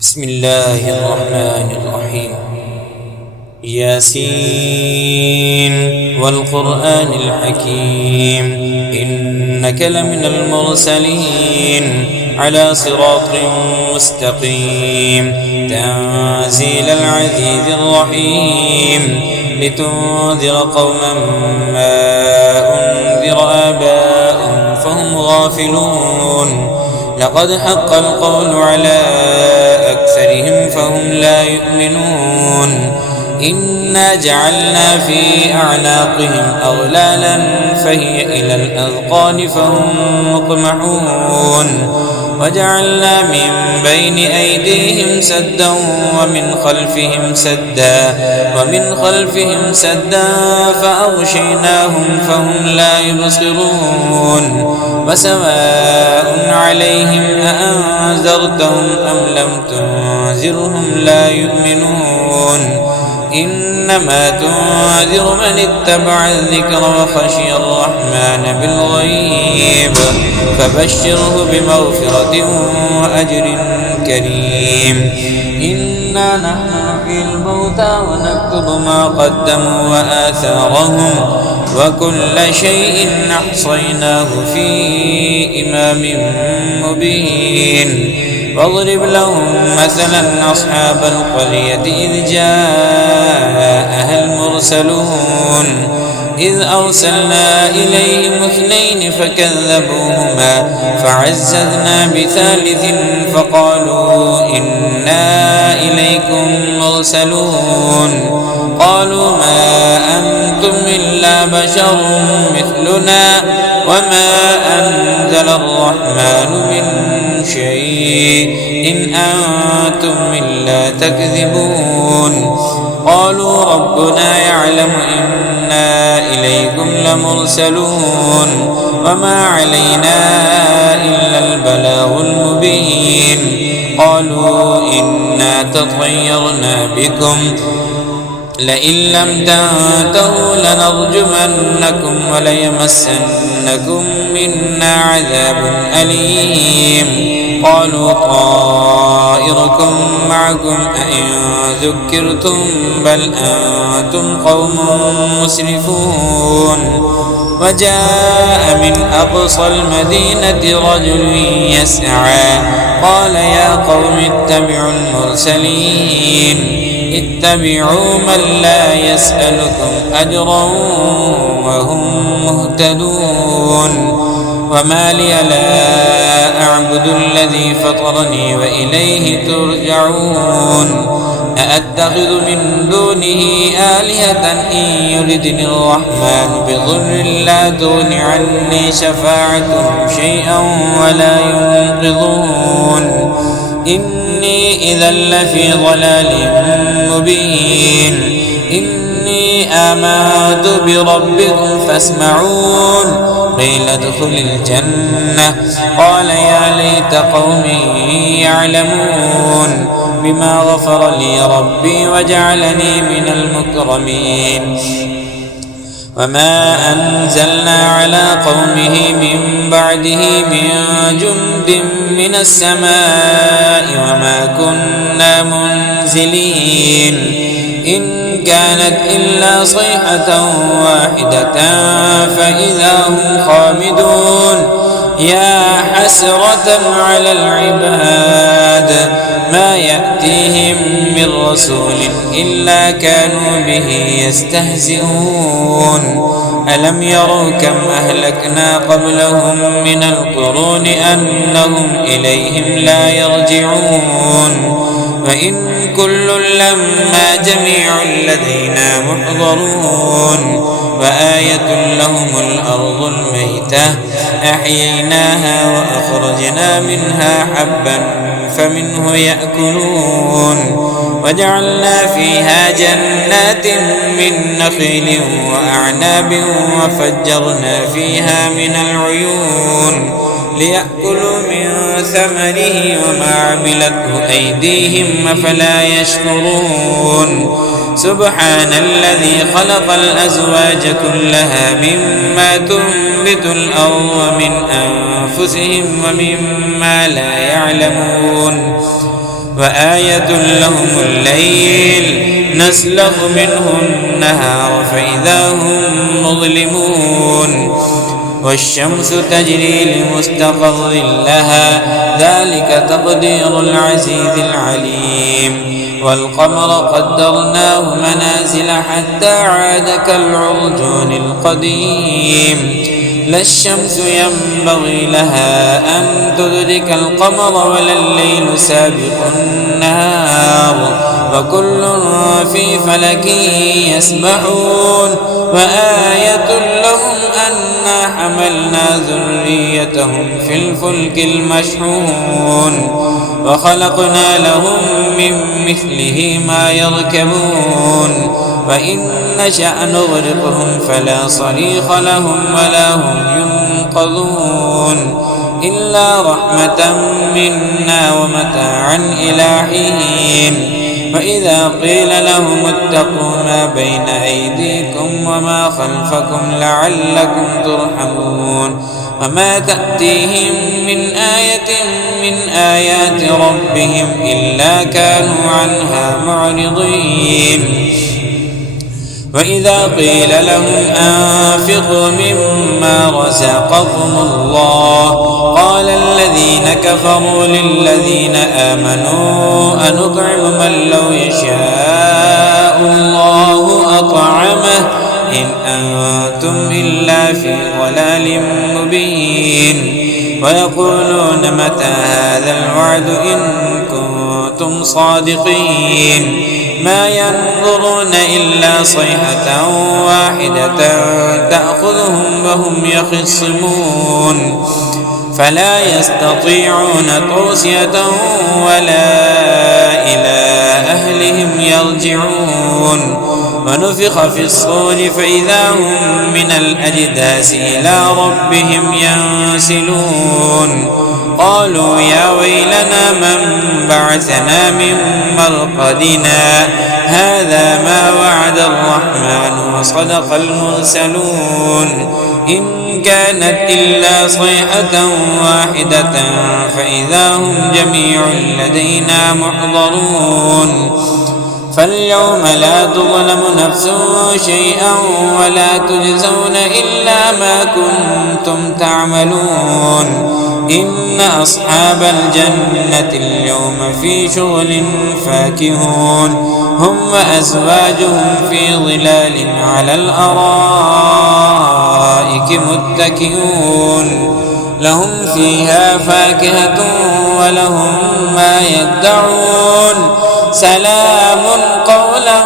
بسم الله الرحمن الرحيم. ياسين والقرآن الحكيم إنك لمن المرسلين على صراط مستقيم تنزيل العزيز الرحيم لتنذر قوما ما أنذر آباؤهم فهم غافلون. لقد حق القول على أكثرهم فهم لا يؤمنون. إنا جعلنا في أعناقهم أغلالا فهي إلى الأذقان فهم مقمحون. وجعلنا من بين أيديهم سدا ومن خلفهم سدا فأغشيناهم فهم لا يبصرون. وسواء عليهم أأنذرتهم أم لم تنذرهم لا يؤمنون. إنما تنذر من اتبع الذكر وخشي الرحمن بالغيب فبشره بمغفرة وأجر كريم. إنا نحن نحيي الموتى ونكتب ما قدموا وآثارهم وكل شيء أحصيناه في إمام مبين. واضرب لهم مثلا أصحاب القرية إذ جاءها المرسلون إذ أرسلنا إليهم 2 فكذبوهما فعززنا بثالث فقالوا إنا إليكم مرسلون. قالوا ما أنتم إلا بشر مثلنا وما أنزل الرحمن من شيء إن أنتم إلا تكذبون. قالوا ربنا يعلم إنا إليكم لمرسلون وما علينا إلا البلاغ المبين. قالوا إنا تطيرنا بكم لئن لم تنتهوا لنرجمنكم وليمسنكم منا عذاب أليم. قالوا طائركم معكم أئن ذكرتم بل أنتم قوم مسرفون. وجاء من أقصى المدينة رجل يسعى قال يا قوم اتبعوا المرسلين اتبعوا من لا يسألكم أجرا وهم مهتدون. وما لي لا أعبد الذي فطرني وإليه ترجعون. أأتخذ من دونه آلهة إن يردني الرحمن بضر لا تغن عني شفاعتهم شيئا ولا ينقذون. إني إذا لفي ضلال مبين. إني آمنت بربكم فاسمعون. قيل ادخل الجنة قال يا ليت قومي يعلمون بما غفر لي ربي وجعلني من المكرمين. وما أنزلنا على قومه من بعده من جند من السماء وما كنا منزلين. إن كانت إلا صيحة واحدة فإذا هم خامدون. يا حسرة على العباد ما يأتيهم من رسول إلا كانوا به يستهزئون. ألم يروا كم أهلكنا قبلهم من القرون أنهم إليهم لا يرجعون. وإن كل لما جميع لدينا محضرون. وآية لهم الأرض الميتة أحييناها وأخرجنا منها حبا فمنه يأكلون. وجعلنا فيها جنات من نخيل وأعناب وفجرنا فيها من العيون ليأكلوا من ثمره وما عملته أيديهم أفلا يشكرون. سبحان الذي خلق الأزواج كلها مما تنبت الأرض ومن أنفسهم ومما لا يعلمون. وآية لهم الليل نسلخ منه النهار فإذا هم مظلمون والشمس تجري لمستقر لها ذلك تقدير العزيز العليم والقمر قدرناه منازل حتى عاد كالعرجون القديم لا الشمس ينبغي لها أن تدرك القمر ولا الليل سابق النهار وكل في فلك يسبحون وآية لهم أنا حملنا ذريتهم في الفلك المشحون وخلقنا لهم من مثله ما يركبون وإن نشأ نغرقهم فلا صريخ لهم ولا هم ينقذون إلا رحمة منا ومتاعا إلى حين فإذا قيل لهم اتقوا ما بين أيديكم وما خلفكم لعلكم ترحمون وما تأتيهم من آية من آيات ربهم إلا كانوا عنها معرضين وإذا قيل لهم أنفقوا مما رزقكم الله قال الذين كفروا للذين آمنوا أنطعم من لو يشاء الله أطعمه إن أنتم إلا في ضلال مبين ويقولون متى هذا الوعد إن كنتم صادقين ما ينظرون إلا صيحة واحدة تأخذهم وهم يخصمون فلا يستطيعون توصية ولا إلى أهلهم يرجعون ونفخ في الصور فإذا هم من الأجداث إلى ربهم ينسلون قالوا يا ويلنا من بعثنا من مرقدنا هذا ما وعد الرحمن وصدق المرسلون إن كانت إلا صيحة واحدة فإذا هم جميع لدينا محضرون فاليوم لا تظلم نفس شيئا ولا تجزون إلا ما كنتم تعملون إن أصحاب الجنة اليوم في شغل فاكهون هم وأزواجهم في ظلال على الأرائك متكئون لهم فيها فاكهة ولهم ما يدعون سلام قولا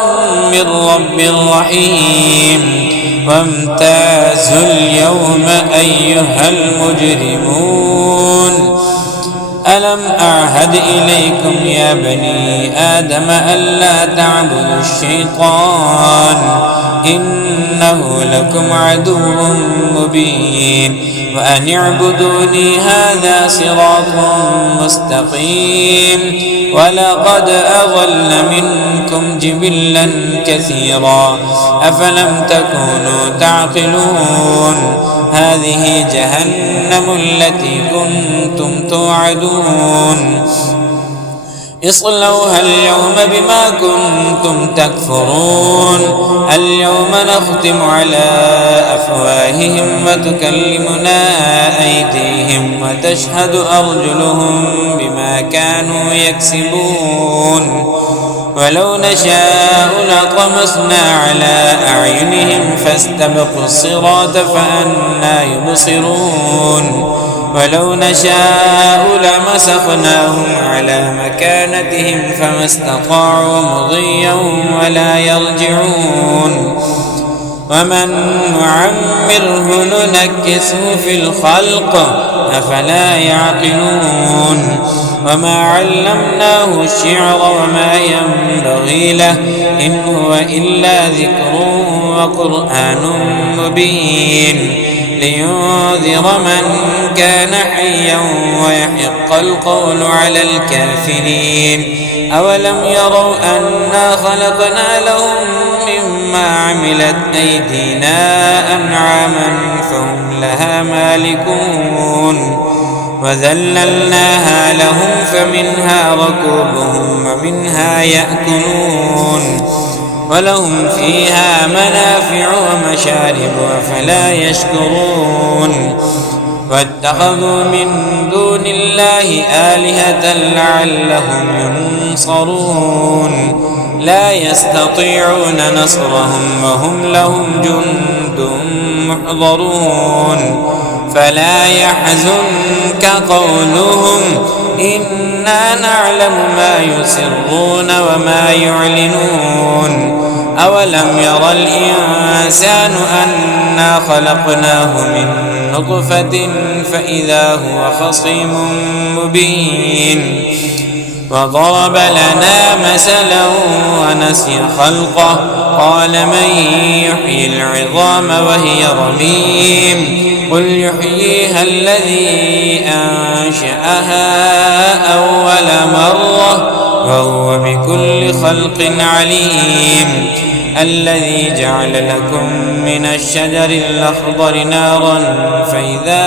من رب رحيم وامتازوا اليوم أيها المجرمون ألم أعهد إليكم يا بني آدم ألا تعبدوا الشيطان إنه لكم عدو مبين وأن اعبدوني هذا صراط مستقيم ولقد أضل منكم جبلا كثيرا أفلم تكونوا تعقلون هذه جهنم التي كنتم توعدون اصلوها اليوم بما كنتم تكفرون اليوم نختم على أفواههم وتكلمنا أيديهم وتشهد أرجلهم بما كانوا يكسبون ولو نشاء لطمسنا على أعينهم فاستبقوا الصراط فأنى يبصرون ولو نشاء لمسخناهم على مكانتهم فما استطاعوا مضيا ولا يرجعون ومن نعمره ننكسه في الخلق أفلا يعقلون وما علمناه الشعر وما ينبغي له إن هو إلا ذكر وقرآن مبين لينذر من كان حيا ويحق القول على الكافرين أولم يروا أنا خلقنا لهم مما عملت أيدينا أنعاما فهم لها مالكون وذللناها لهم فمنها ركوبهم ومنها يأكلون ولهم فيها منافع ومشارب أفلا يشكرون واتخذوا من دون الله آلهة لعلهم ينصرون لا يستطيعون نصرهم وهم لهم جند محضرون فلا يحزنك قولهم إنا نعلم ما يسرون وما يعلنون أولم ير الإنسان أنا خلقناه من نطفة فإذا هو خصيم مبين وضرب لنا مثلا ونسي خلقه قال من يحيي العظام وهي رميم قل يحييها الذي أنشأها أول مرة وهو بكل خلق عليم الذي جعل لكم من الشجر الأخضر نارا فإذا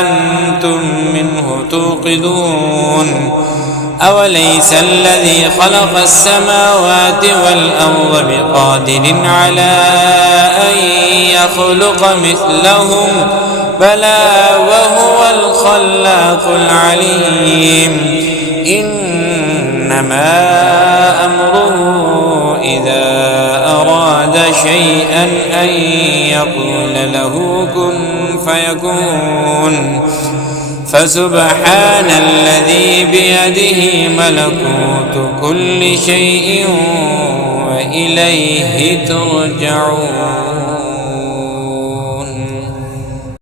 أنتم منه توقدون أوليس الذي خلق السماوات والأرض بقادر على أن يخلق مثلهم بلى وهو الخلاق العليم إنما أمره إذا أراد شيئا أن يقول له كن فيكون فسبحان الذي بيده ملكوت كل شيء وإليه ترجعون.